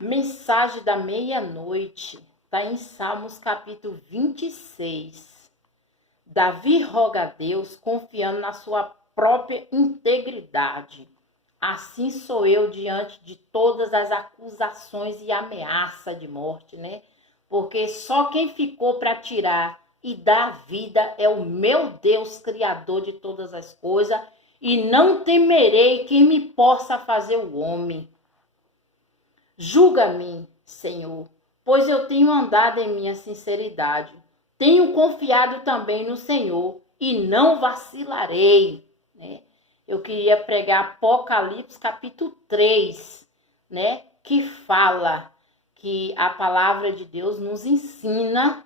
Mensagem da meia-noite, está em Salmos capítulo 26. Davi roga a Deus confiando na sua própria integridade. Assim sou eu diante de todas as acusações e ameaça de morte, né? Porque só quem ficou para tirar e dar vida é o meu Deus, Criador de todas as coisas, e não temerei quem me possa fazer o homem. Julga-me, Senhor, pois eu tenho andado em minha sinceridade. Tenho confiado também no Senhor e não vacilarei, né? Eu queria pregar Apocalipse capítulo 3, né? Que fala que a palavra de Deus nos ensina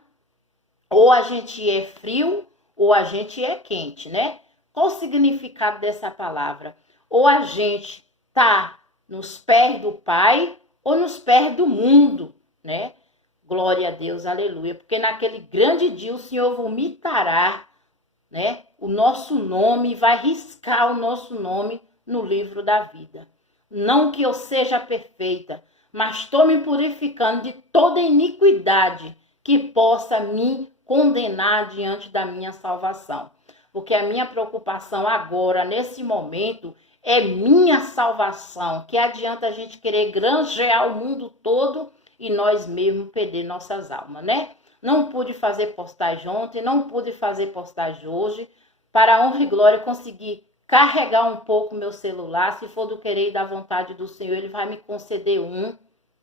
ou a gente é frio ou a gente é quente, né? Qual o significado dessa palavra? Ou a gente tá nos pés do Pai ou nos pés do mundo, né? Glória a Deus, aleluia. Porque naquele grande dia o Senhor vomitará, né, o nosso nome, vai riscar o nosso nome no livro da vida. Não que eu seja perfeita, mas estou me purificando de toda iniquidade que possa me condenar diante da minha salvação. Porque a minha preocupação agora, nesse momento, é minha salvação. Que adianta a gente querer granjear o mundo todo e nós mesmos perder nossas almas, né? Não pude fazer postagem ontem, não pude fazer postagem hoje. Para a honra e glória, conseguir carregar um pouco meu celular. Se for do querer e da vontade do Senhor, Ele vai me conceder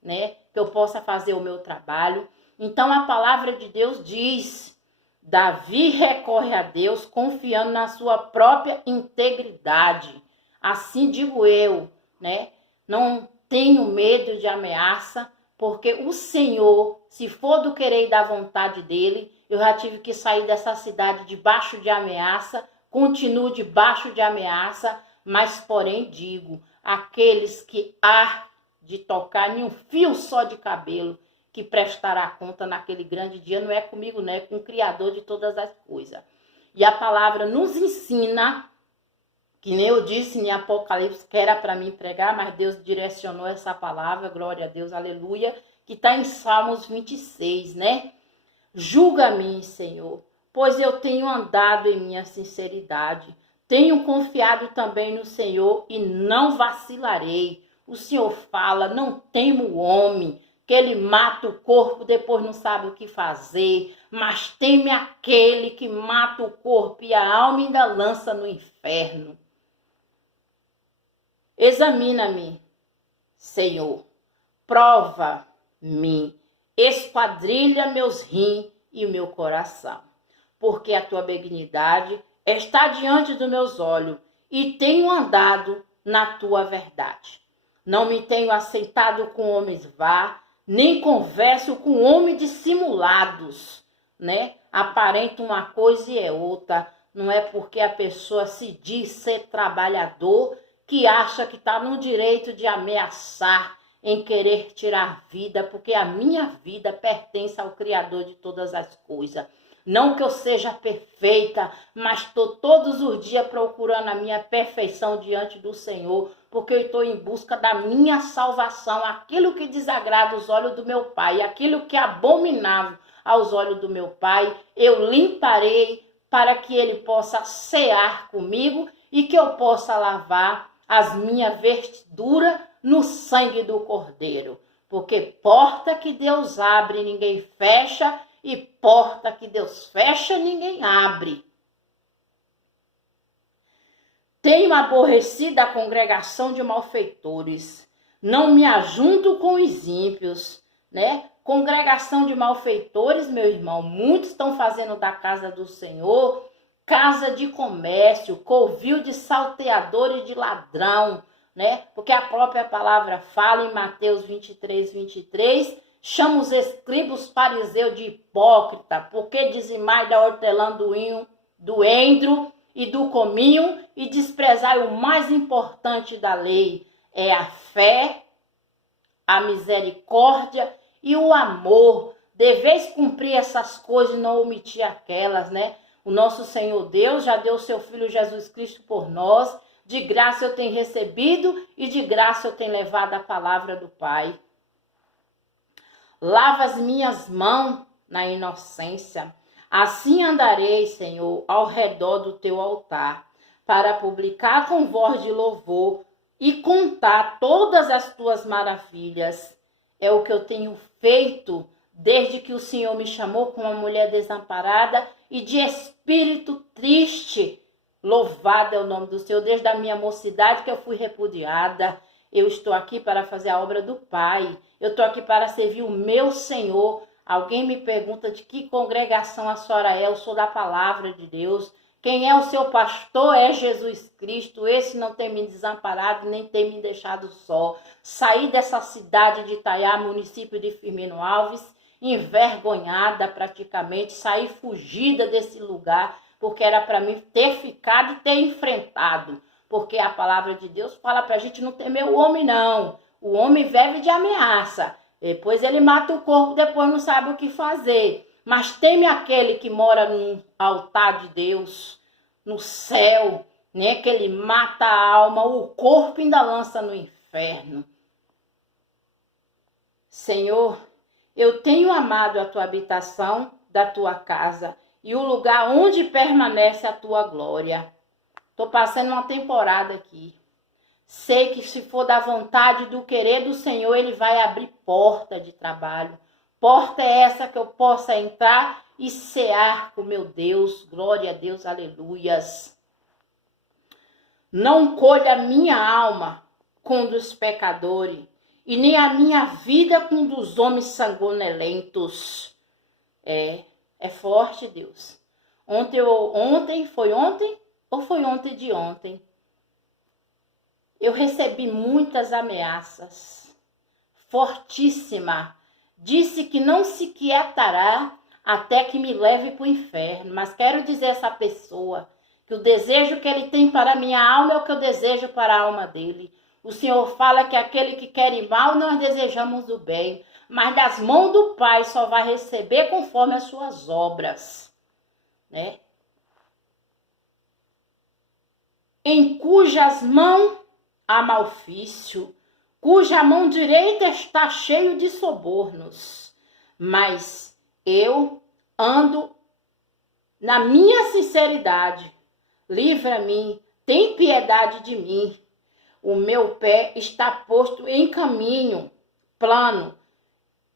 né? Que eu possa fazer o meu trabalho. Então, a palavra de Deus diz: Davi recorre a Deus confiando na sua própria integridade. Assim digo eu, né? Não tenho medo de ameaça, porque o Senhor, se for do querer e da vontade dele, eu já tive que sair dessa cidade debaixo de ameaça, continuo debaixo de ameaça, mas porém digo, aqueles que há de tocar em um fio só de cabelo, que prestará conta naquele grande dia, não é comigo, não é com o Criador de todas as coisas. E a palavra nos ensina, que nem eu disse em Apocalipse, que era para mim pregar, mas Deus direcionou essa palavra, glória a Deus, aleluia, que está em Salmos 26, né? Julga-me, Senhor, pois eu tenho andado em minha sinceridade. Tenho confiado também no Senhor e não vacilarei. O Senhor fala, não temo o homem, que ele mata o corpo, depois não sabe o que fazer, mas teme aquele que mata o corpo e a alma ainda lança no inferno. Examina-me, Senhor, prova-me, esquadrilha meus rins e o meu coração, porque a tua benignidade está diante dos meus olhos e tenho andado na tua verdade. Não me tenho assentado com homens vá, nem converso com homens dissimulados, né? Aparenta uma coisa e é outra. Não é porque a pessoa se diz ser trabalhador que acha que está no direito de ameaçar, em querer tirar vida, porque a minha vida pertence ao Criador de todas as coisas. Não que eu seja perfeita, mas estou todos os dias procurando a minha perfeição diante do Senhor, porque eu estou em busca da minha salvação, aquilo que desagrada os olhos do meu Pai, aquilo que é abominável aos olhos do meu Pai, eu limparei para que Ele possa cear comigo e que eu possa lavar as minhas vestiduras no sangue do Cordeiro. Porque porta que Deus abre, ninguém fecha, e porta que Deus fecha, ninguém abre. Tenho aborrecido a congregação de malfeitores. Não me ajunto com os ímpios, né? Congregação de malfeitores, meu irmão, muitos estão fazendo da casa do Senhor casa de comércio, covil de salteador e de ladrão, né? Porque a própria palavra fala em Mateus 23, chama os escribas fariseus de hipócrita, porque dizimai da hortelã do endro e do cominho e desprezai o mais importante da lei, é a fé, a misericórdia e o amor. Deveis cumprir essas coisas e não omitir aquelas, né? O nosso Senhor Deus já deu o seu Filho Jesus Cristo por nós. De graça eu tenho recebido e de graça eu tenho levado a palavra do Pai. Lava as minhas mãos na inocência. Assim andarei, Senhor, ao redor do teu altar, para publicar com voz de louvor e contar todas as tuas maravilhas. É o que eu tenho feito desde que o Senhor me chamou como uma mulher desamparada e de espírito triste. Louvado é o nome do Senhor, desde a minha mocidade que eu fui repudiada. Eu estou aqui para fazer a obra do Pai. Eu estou aqui para servir o meu Senhor. Alguém me pergunta de que congregação a senhora é. Eu sou da palavra de Deus. Quem é o seu pastor é Jesus Cristo. Esse não tem me desamparado, nem tem me deixado só. Saí dessa cidade de Itaiá, município de Firmino Alves, envergonhada praticamente. Saí fugida desse lugar, porque era para mim ter ficado e ter enfrentado. Porque a palavra de Deus fala para a gente não temer o homem, não. O homem vive de ameaça. Depois ele mata o corpo, depois não sabe o que fazer. Mas teme aquele que mora no altar de Deus, no céu, né? Que ele mata a alma, o corpo ainda lança no inferno. Senhor, eu tenho amado a tua habitação da tua casa e o lugar onde permanece a tua glória. Estou passando uma temporada aqui. Sei que se for da vontade do querer do Senhor, Ele vai abrir porta de trabalho. Porta é essa que eu possa entrar e cear com meu Deus. Glória a Deus, aleluias. Não colha a minha alma com dos pecadores, e nem a minha vida com dos homens sanguinolentos. É forte, Deus. Foi ontem ou foi ontem de ontem? Eu recebi muitas ameaças, fortíssima. Disse que não se quietará até que me leve para o inferno. Mas quero dizer a essa pessoa que o desejo que ele tem para a minha alma é o que eu desejo para a alma dele. O Senhor fala que aquele que quer ir mal, nós desejamos o bem. Mas das mãos do Pai só vai receber conforme as suas obras, né? Em cujas mãos há malfício, cuja mão direita está cheio de subornos. Mas eu ando na minha sinceridade. Livra-me, tem piedade de mim. O meu pé está posto em caminho plano.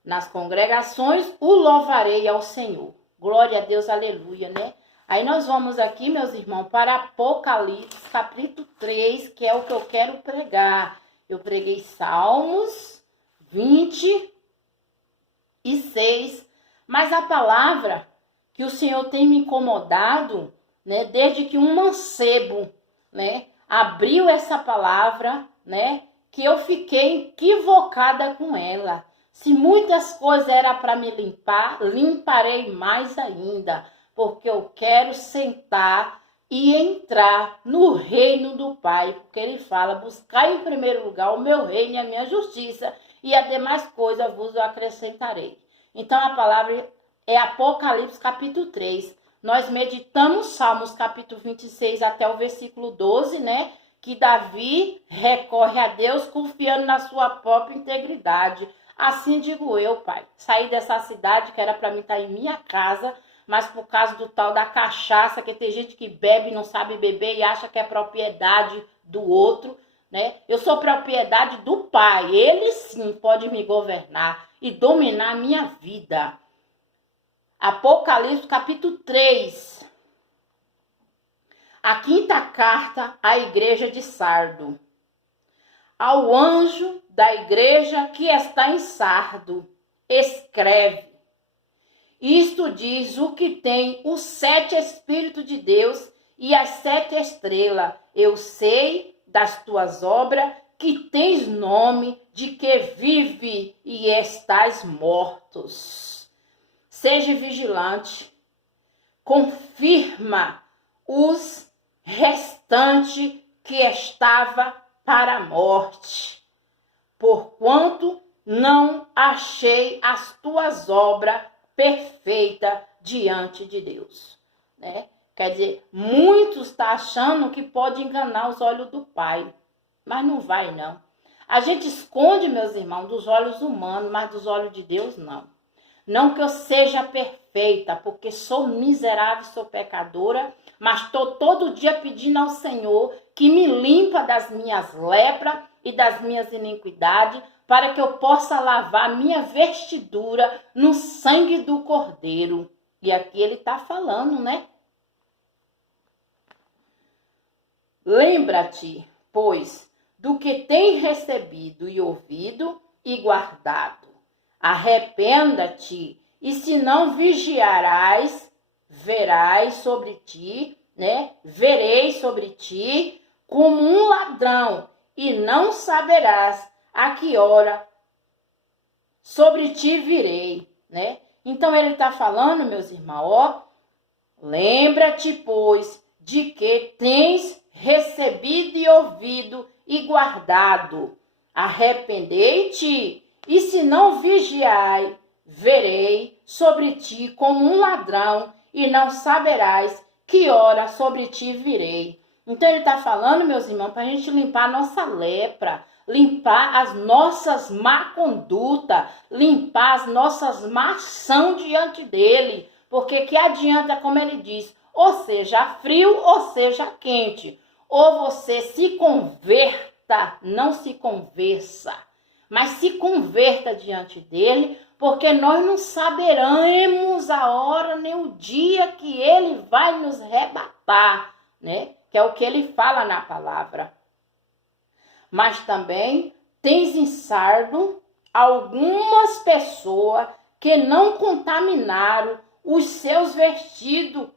Nas congregações o louvarei ao Senhor. Glória a Deus, aleluia, né? Aí nós vamos aqui, meus irmãos, para Apocalipse, capítulo 3, que é o que eu quero pregar. Eu preguei Salmos 26, mas a palavra que o Senhor tem me incomodado, né, desde que um mancebo, né, abriu essa palavra, né, que eu fiquei equivocada com ela. Se muitas coisas era para me limpar, limparei mais ainda, porque eu quero sentar e entrar no reino do Pai, porque ele fala, buscar em primeiro lugar o meu reino e a minha justiça, e as demais coisas vos acrescentarei. Então a palavra é Apocalipse capítulo 3. Nós meditamos Salmos capítulo 26 até o versículo 12, né? Que Davi recorre a Deus confiando na sua própria integridade. Assim digo eu, Pai, saí dessa cidade que era para mim estar em minha casa, mas por causa do tal da cachaça, que tem gente que bebe e não sabe beber e acha que é propriedade do outro, né? Eu sou propriedade do Pai, ele sim pode me governar e dominar a minha vida. Apocalipse capítulo 3. A quinta carta à igreja de Sardo. Ao anjo da igreja que está em Sardo, escreve. Isto diz o que tem os 7 Espíritos de Deus e as 7 estrelas. Eu sei das tuas obras que tens nome de que vive e estás mortos. Seja vigilante, confirma os restantes que estava para a morte, porquanto não achei as tuas obras perfeitas diante de Deus, né? Quer dizer, muitos estão achando que pode enganar os olhos do Pai, mas não vai não. A gente esconde, meus irmãos, dos olhos humanos, mas dos olhos de Deus, não. Não que eu seja perfeita, porque sou miserável, sou pecadora, mas estou todo dia pedindo ao Senhor que me limpa das minhas lepras e das minhas iniquidades, para que eu possa lavar minha vestidura no sangue do Cordeiro. E aqui ele está falando, né? Lembra-te, pois, do que tem recebido e ouvido e guardado. Arrependa-te, e se não vigiarás, verás sobre ti, né? Verei sobre ti como um ladrão, e não saberás a que hora sobre ti virei, né? Então ele está falando, meus irmãos, ó, lembra-te, pois, de que tens recebido e ouvido e guardado. Arrependei-te, e se não vigiai, verei sobre ti como um ladrão, e não saberás que hora sobre ti virei. Então ele está falando, meus irmãos, para a gente limpar a nossa lepra, limpar as nossas má conduta, limpar as nossas má ação diante dele. Porque que adianta, como ele diz, ou seja frio ou seja quente. Ou você se converta, não se conversa, mas se converta diante dele, porque nós não saberemos a hora nem o dia que ele vai nos rebatar, né? Que é o que ele fala na palavra. Mas também tens em sardo algumas pessoas que não contaminaram os seus vestidos,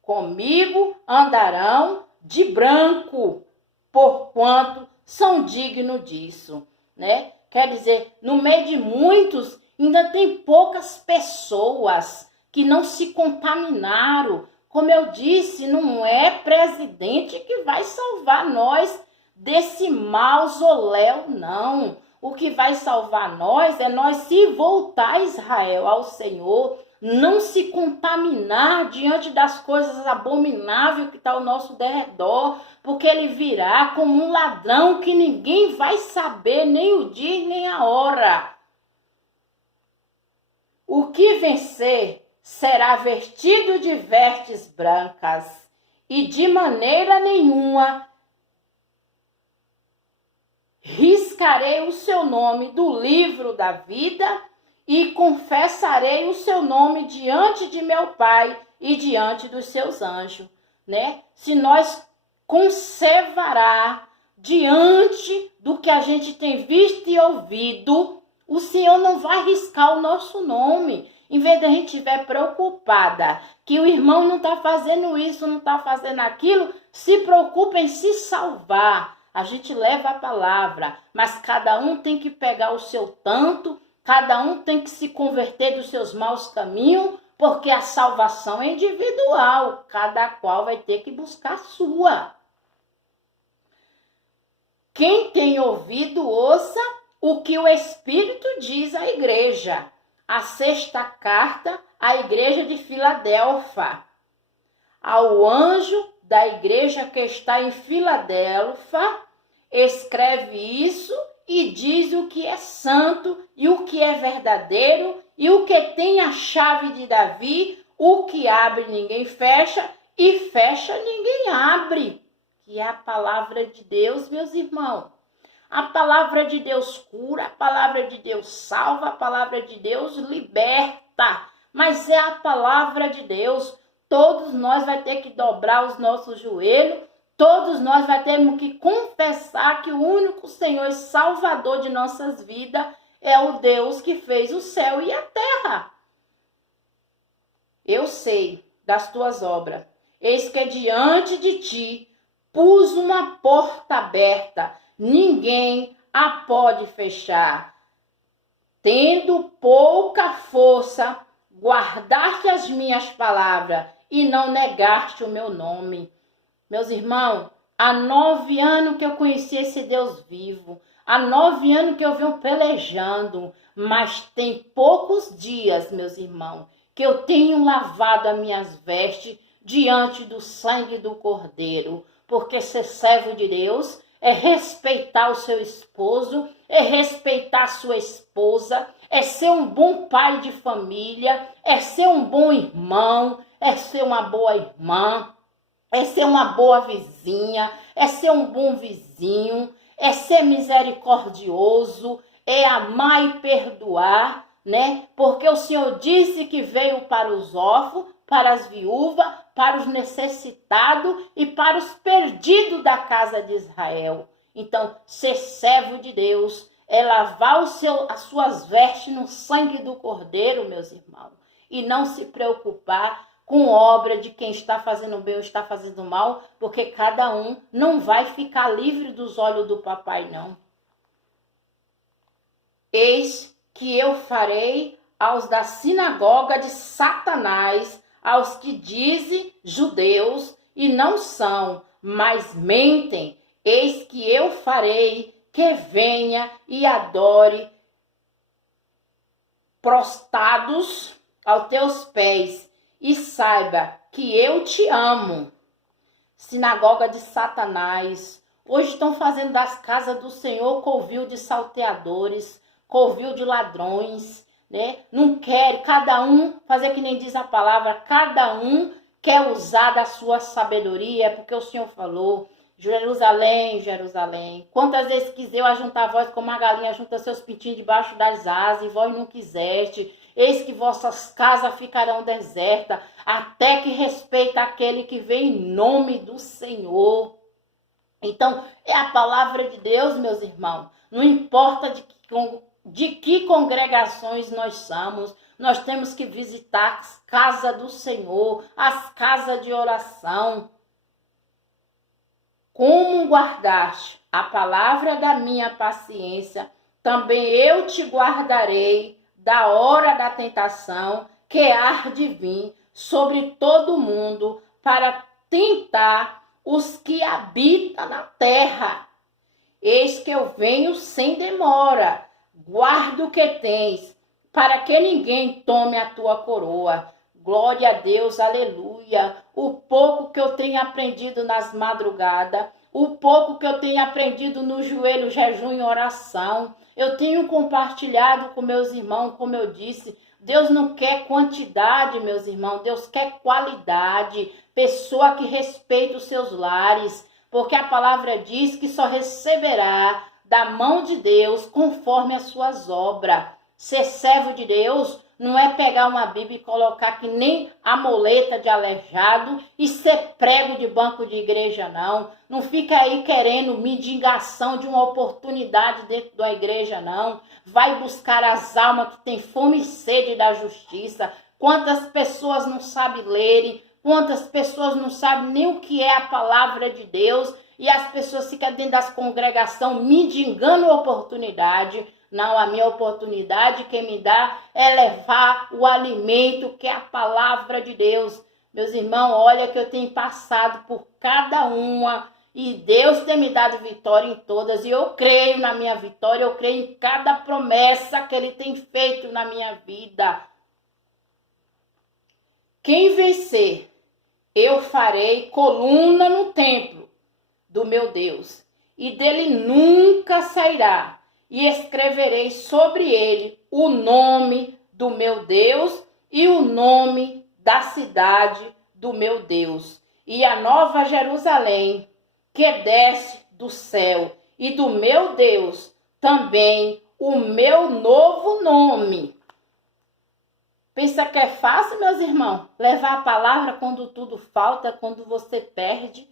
comigo andarão de branco, porquanto são dignos disso, né? Quer dizer, no meio de muitos, ainda tem poucas pessoas que não se contaminaram. Como eu disse, não é presidente que vai salvar nós desse mausoléu, não. O que vai salvar nós é nós se voltar a Israel, ao Senhor, não se contaminar diante das coisas abomináveis que está ao nosso derredor, porque ele virá como um ladrão que ninguém vai saber nem o dia nem a hora. O que vencer será vestido de vestes brancas, e de maneira nenhuma riscarei o seu nome do livro da vida, e confessarei o seu nome diante de meu Pai e diante dos seus anjos, né? Se nós conservará diante do que a gente tem visto e ouvido, o Senhor não vai riscar o nosso nome. Em vez de a gente estiver preocupada que o irmão não está fazendo isso, não está fazendo aquilo, se preocupe em se salvar. A gente leva a palavra, mas cada um tem que pegar o seu tanto, cada um tem que se converter dos seus maus caminhos, porque a salvação é individual. Cada qual vai ter que buscar a sua. Quem tem ouvido, ouça o que o Espírito diz à igreja. A sexta carta à igreja de Filadélfia. Ao anjo da igreja que está em Filadélfia, escreve isso e diz o que é santo e o que é verdadeiro e o que tem a chave de Davi, o que abre ninguém fecha e fecha ninguém abre. Que é a palavra de Deus, meus irmãos. A palavra de Deus cura, a palavra de Deus salva, a palavra de Deus liberta. Mas é a palavra de Deus. Todos nós vai ter que dobrar os nossos joelhos. Todos nós vai ter que confessar que o único Senhor e Salvador de nossas vidas é o Deus que fez o céu e a terra. Eu sei das tuas obras. Eis que diante de ti pus uma porta aberta. Ninguém a pode fechar. Tendo pouca força, guardaste as minhas palavras e não negaste o meu nome. Meus irmãos, há 9 anos que eu conheci esse Deus vivo. Há 9 anos que eu venho pelejando. Mas tem poucos dias, meus irmãos, que eu tenho lavado as minhas vestes diante do sangue do Cordeiro. Porque ser servo de Deus é respeitar o seu esposo, é respeitar a sua esposa, é ser um bom pai de família, é ser um bom irmão, é ser uma boa irmã, é ser uma boa vizinha, é ser um bom vizinho, é ser misericordioso, é amar e perdoar, né? Porque o Senhor disse que veio para os órfãos, para as viúvas, para os necessitados e para os perdidos da casa de Israel. Então, ser servo de Deus é lavar as suas vestes no sangue do Cordeiro, meus irmãos, e não se preocupar com obra de quem está fazendo bem ou está fazendo mal, porque cada um não vai ficar livre dos olhos do papai, não. Eis que eu farei aos da sinagoga de Satanás, aos que dizem judeus e não são, mas mentem. Eis que eu farei que venha e adore prostrados aos teus pés e saiba que eu te amo. Sinagoga de Satanás. Hoje estão fazendo das casas do Senhor covil de salteadores, covil de ladrões, né? Não quer, cada um, fazer que nem diz a palavra, cada um quer usar da sua sabedoria, porque o Senhor falou, Jerusalém, Jerusalém, quantas vezes quis eu ajuntar vós como a galinha junta seus pintinhos debaixo das asas, e vós não quiseste, eis que vossas casas ficarão desertas, até que respeita aquele que vem em nome do Senhor. Então, é a palavra de Deus, meus irmãos, não importa de que congregações nós somos, nós temos que visitar as casas do Senhor, as casas de oração. Como guardaste a palavra da minha paciência, também eu te guardarei da hora da tentação que há de vir sobre todo o mundo para tentar os que habitam na terra. Eis que eu venho sem demora, guarda o que tens, para que ninguém tome a tua coroa. Glória a Deus, aleluia. O pouco que eu tenho aprendido nas madrugadas, o pouco que eu tenho aprendido no joelho, jejum e oração, eu tenho compartilhado com meus irmãos, como eu disse. Deus não quer quantidade, meus irmãos, Deus quer qualidade, pessoa que respeita os seus lares, porque a palavra diz que só receberá da mão de Deus conforme as suas obras. Ser servo de Deus não é pegar uma Bíblia e colocar que nem a muleta de aleijado e ser prego de banco de igreja, não. Não fica aí querendo mendigação de uma oportunidade dentro da igreja, não. Vai buscar as almas que têm fome e sede da justiça. Quantas pessoas não sabem lerem, quantas pessoas não sabem nem o que é a palavra de Deus, e as pessoas ficam dentro das congregações mendigando a oportunidade. Não, a minha oportunidade que me dá é levar o alimento que é a palavra de Deus. Meus irmãos, olha que eu tenho passado por cada uma e Deus tem me dado vitória em todas. E eu creio na minha vitória, eu creio em cada promessa que Ele tem feito na minha vida. Quem vencer, eu farei coluna no templo do meu Deus, e dele nunca sairá. E escreverei sobre ele o nome do meu Deus e o nome da cidade do meu Deus. E a nova Jerusalém, que desce do céu, e do meu Deus também o meu novo nome. Pensa que é fácil, meus irmãos? Levar a palavra quando tudo falta, quando você perde?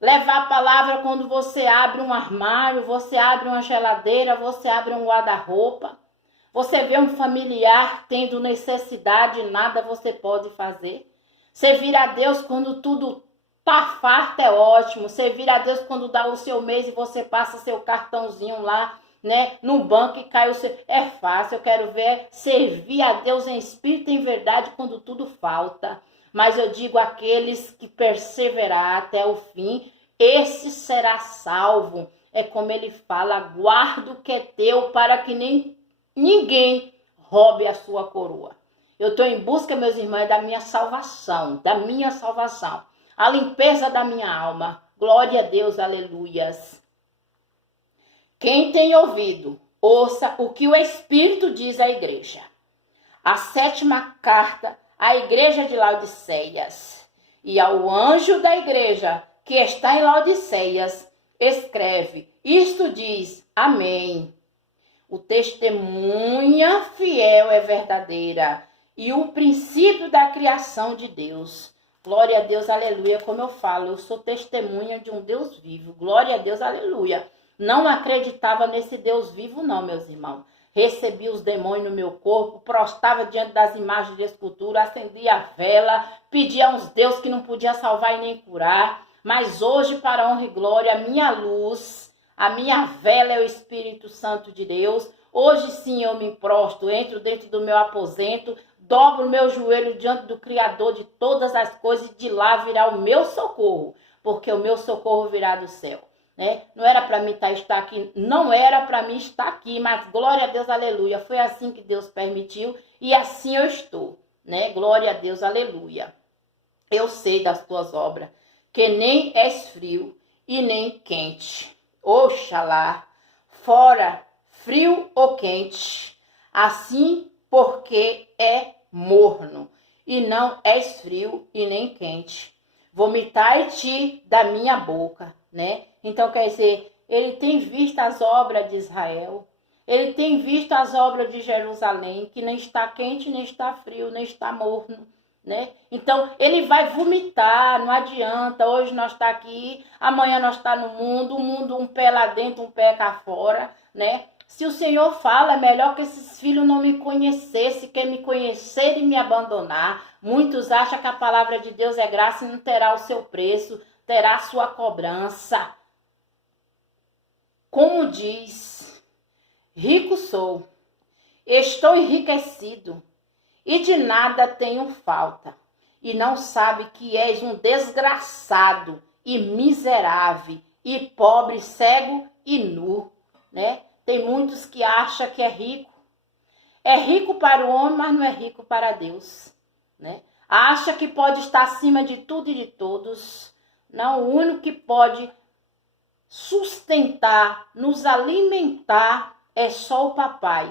Levar a palavra quando você abre um armário, você abre uma geladeira, você abre um guarda-roupa. Você vê um familiar tendo necessidade e nada você pode fazer. Você vira a Deus quando tudo tá farto, é ótimo. Você vira a Deus quando dá o seu mês e você passa seu cartãozinho lá, né, no banco e cai o seu... É fácil, eu quero ver servir a Deus em espírito e em verdade quando tudo falta. Mas eu digo aqueles que perseverar até o fim, esse será salvo. É como ele fala, guarda o que é teu para que nem ninguém roube a sua coroa. Eu estou em busca, meus irmãos, da minha salvação, a limpeza da minha alma. Glória a Deus, aleluias. Quem tem ouvido, ouça o que o Espírito diz à igreja. A 7ª carta à igreja de Laodiceias. E ao anjo da igreja que está em Laodiceias, escreve: isto diz, amém. O testemunha fiel é verdadeira e o princípio da criação de Deus. Glória a Deus, aleluia. Como eu falo, eu sou testemunha de um Deus vivo. Glória a Deus, aleluia. Não acreditava nesse Deus vivo não, meus irmãos. Recebi os demônios no meu corpo, prostrava diante das imagens de escultura, acendia a vela, pedia a uns deuses que não podia salvar e nem curar. Mas hoje, para a honra e glória, a minha luz, a minha vela é o Espírito Santo de Deus. Hoje sim eu me prostro, entro dentro do meu aposento, dobro o meu joelho diante do Criador de todas as coisas e de lá virá o meu socorro, porque o meu socorro virá do céu. Né? Não era para mim estar aqui, não era para mim estar aqui, mas glória a Deus, aleluia. Foi assim que Deus permitiu e assim eu estou. Né? Glória a Deus, aleluia. Eu sei das tuas obras, que nem és frio e nem quente. Oxalá, fora frio ou quente, assim porque é morno, e não és frio e nem quente. Vomitai-te da minha boca, né? Então quer dizer, ele tem visto as obras de Israel, ele tem visto as obras de Jerusalém, que nem está quente, nem está frio, nem está morno. Né? Então, ele vai vomitar, não adianta, hoje nós está aqui, amanhã nós está no mundo, o mundo um pé lá dentro, um pé cá fora, né? Se o Senhor fala, é melhor que esses filhos não me conhecessem, que me conhecer e me abandonar. Muitos acham que a palavra de Deus é graça e não terá o seu preço, terá a sua cobrança. Como diz, rico sou, estou enriquecido, e de nada tenho falta, e não sabe que és um desgraçado e miserável, e pobre, cego e nu, né? Tem muitos que acham que é rico para o homem, mas não é rico para Deus, né? Acha que pode estar acima de tudo e de todos. Não, o único que pode sustentar, nos alimentar é só o papai.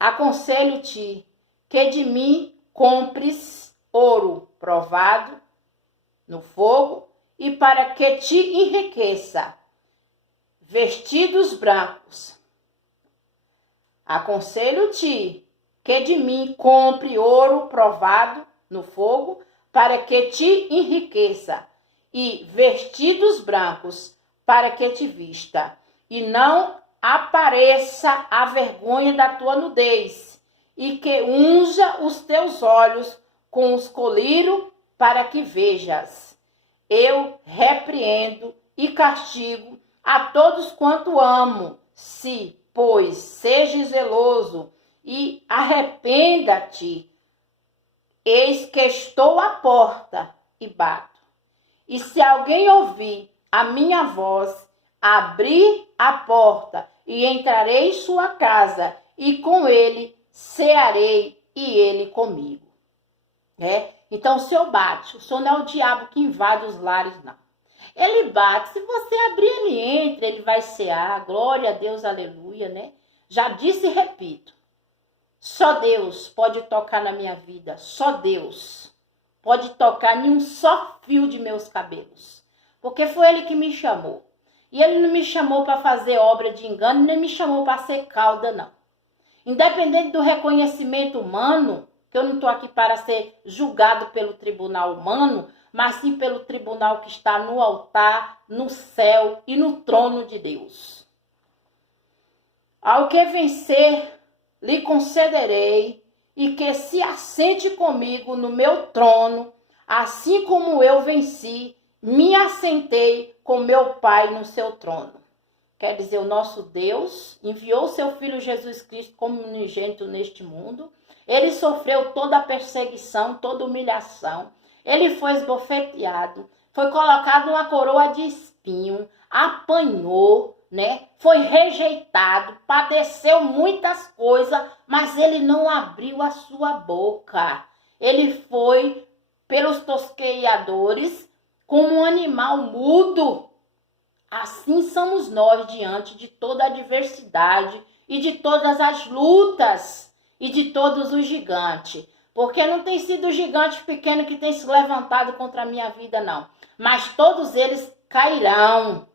Aconselho-te que de mim compres ouro provado no fogo e para que te enriqueça, vestidos brancos. Aconselho-te que de mim compre ouro provado no fogo para que te enriqueça e vestidos brancos para que te vista e não apareça a vergonha da tua nudez, e que unja os teus olhos com os colírios para que vejas. Eu repreendo e castigo a todos quanto amo. Se, pois, seja zeloso e arrependa-te, eis que estou à porta e bato. E se alguém ouvir a minha voz, abrir a porta, e entrarei em sua casa, e com ele cearei, e ele comigo. Então o Senhor bate. O Senhor não é o diabo que invade os lares, não. Ele bate. Se você abrir, ele entra, ele vai cear. Glória a Deus, aleluia, né? Já disse e repito. Só Deus pode tocar na minha vida. Só Deus pode tocar em um só fio de meus cabelos. Porque foi ele que me chamou. E ele não me chamou para fazer obra de engano, nem me chamou para ser cauda, não. Independente do reconhecimento humano, que eu não estou aqui para ser julgado pelo tribunal humano, mas sim pelo tribunal que está no altar, no céu e no trono de Deus. Ao que vencer, lhe concederei, e que se assente comigo no meu trono, assim como eu venci, me assentei com meu Pai no seu trono. Quer dizer, o nosso Deus enviou seu Filho Jesus Cristo como unigênito neste mundo. Ele sofreu toda a perseguição, toda a humilhação. Ele foi esbofeteado, foi colocado uma coroa de espinho, apanhou, né? Foi rejeitado, padeceu muitas coisas, mas ele não abriu a sua boca. Ele foi pelos tosqueadores, como um animal mudo. Assim somos nós diante de toda a adversidade e de todas as lutas e de todos os gigantes. Porque não tem sido o gigante pequeno que tem se levantado contra a minha vida, não. Mas todos eles cairão.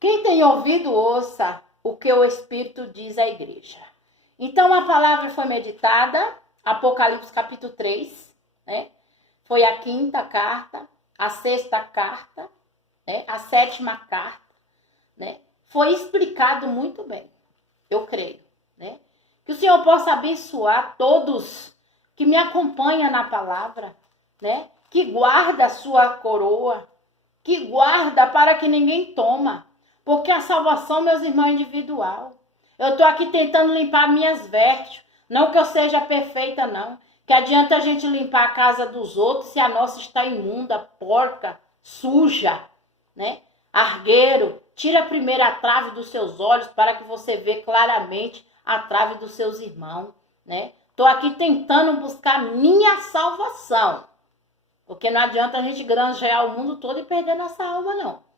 Quem tem ouvido, ouça o que o Espírito diz à igreja. Então, a palavra foi meditada, Apocalipse capítulo 3, né? Foi a 5ª carta, a 6ª carta, né? A 7ª carta, né? Foi explicado muito bem, eu creio, né? Que o Senhor possa abençoar todos que me acompanham na palavra, né? Que guarda a sua coroa, que guarda para que ninguém toma. Porque a salvação, meus irmãos, é individual. Eu estou aqui tentando limpar minhas vestes. Não que eu seja perfeita, não. Que adianta a gente limpar a casa dos outros se a nossa está imunda, porca, suja, né? Argueiro, tira primeiro a trave dos seus olhos para que você veja claramente a trave dos seus irmãos, né? Estou aqui tentando buscar minha salvação. Porque não adianta a gente granjear o mundo todo e perder nossa alma, não.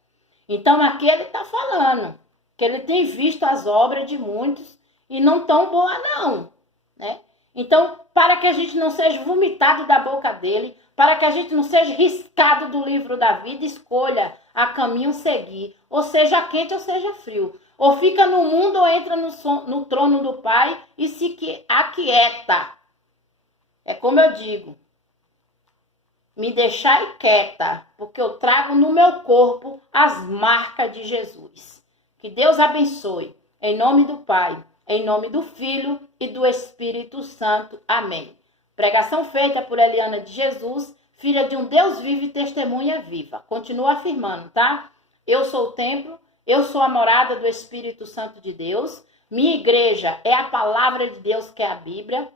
Então aqui ele está falando que ele tem visto as obras de muitos e não tão boa não, né? Então, para que a gente não seja vomitado da boca dele, para que a gente não seja riscado do livro da vida, escolha a caminho seguir, ou seja quente ou seja frio. Ou fica no mundo ou entra no trono do Pai e se aquieta. É como eu digo, me deixai quieta, porque eu trago no meu corpo as marcas de Jesus. Que Deus abençoe. Em nome do Pai, em nome do Filho e do Espírito Santo. Amém. Pregação feita por Eliana de Jesus, filha de um Deus vivo e testemunha viva. Continua afirmando, tá? Eu sou o templo, eu sou a morada do Espírito Santo de Deus. Minha igreja é a palavra de Deus, que é a Bíblia.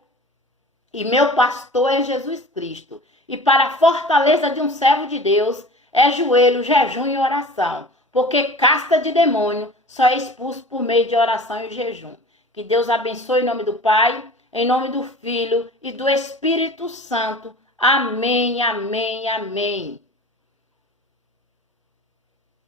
E meu pastor é Jesus Cristo. E para a fortaleza de um servo de Deus, é joelho, jejum e oração. Porque casta de demônio só é expulso por meio de oração e jejum. Que Deus abençoe em nome do Pai, em nome do Filho e do Espírito Santo. Amém, amém, amém.